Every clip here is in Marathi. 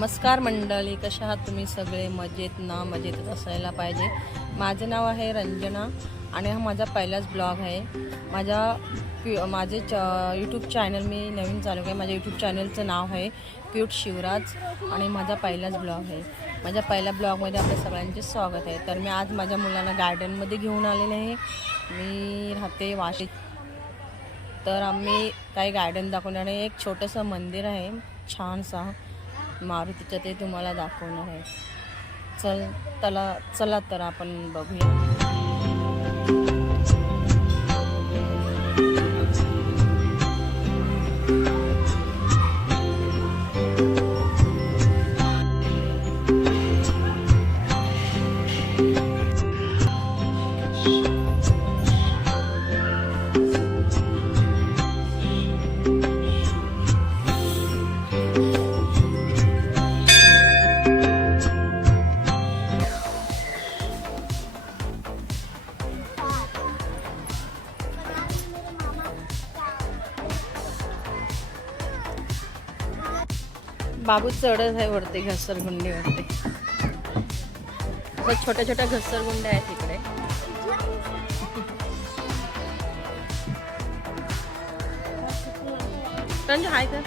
नमस्कार मंडळी कशा आहात तुम्ही सगळे? मजेत ना मजेतच असायला पाहिजे. माझं नाव आहे रंजना आणि हा माझा पहिलाच ब्लॉग आहे. माझ्या प्यु माझे च यूट्यूब चॅनल मी नवीन चालू आहे माझ्या यूट्यूब चॅनलचं नाव आहे प्युट शिवराज आणि माझा पहिलाच ब्लॉग आहे. माझ्या पहिल्या ब्लॉगमध्ये आपल्या सगळ्यांचे स्वागत आहे. तर मी आज माझ्या मुलांना गार्डनमध्ये घेऊन आलेले आहे. मी राहते वाशी. तर आम्ही काही गार्डन दाखवणार आणि एक छोटंसं मंदिर आहे. छानसा. मारुतीचं ते तुम्हाला दाखवणार आहे. चल चला चला तर आपण बघूया. बाबू चढत आहे वरती घसरगुंडीवरती. असं छोट्या छोट्या घसरगुंड्या आहेत इकडे. म्हणजे हाय का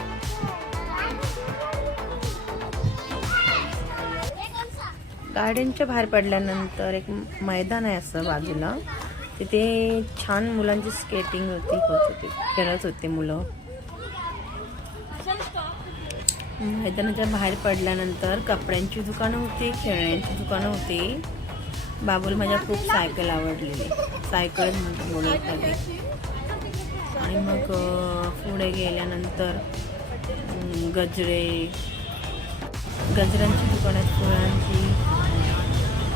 गार्डनच्या बाहेर पडल्यानंतर एक मैदान आहे असं बाजूला. तिथे छान मुलांची स्केटिंग होती होत होती खेळत होते मुलं. मैदानाच्या बाहेर पडल्यानंतर कपड्यांची दुकानं होती खेळण्यांची दुकानं होती. बाबूल माझ्या खूप सायकल आवडलेली. सायकल बोलत आली आणि मग पुढे गेल्यानंतर गजरे. गजरांची दुकानं आहेत फुलांची.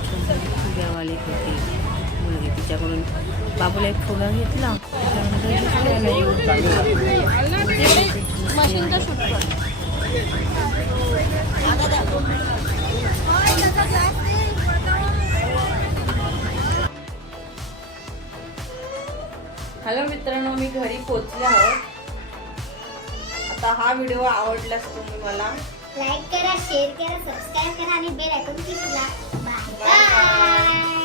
छोटी फुग्यावाली होती. मुलगी तिच्याकडून. बाबूला एक फुलं घेतला. त्याच्यानंतर हॅलो मित्रांनो मी घरी पोचले आहोत. आता हा व्हिडिओ आवडलास तुम्ही मला. लाईक करा शेअर करा सबस्क्राईब करा आणि बेल आयकॉन क्लिक करा. Bye bye.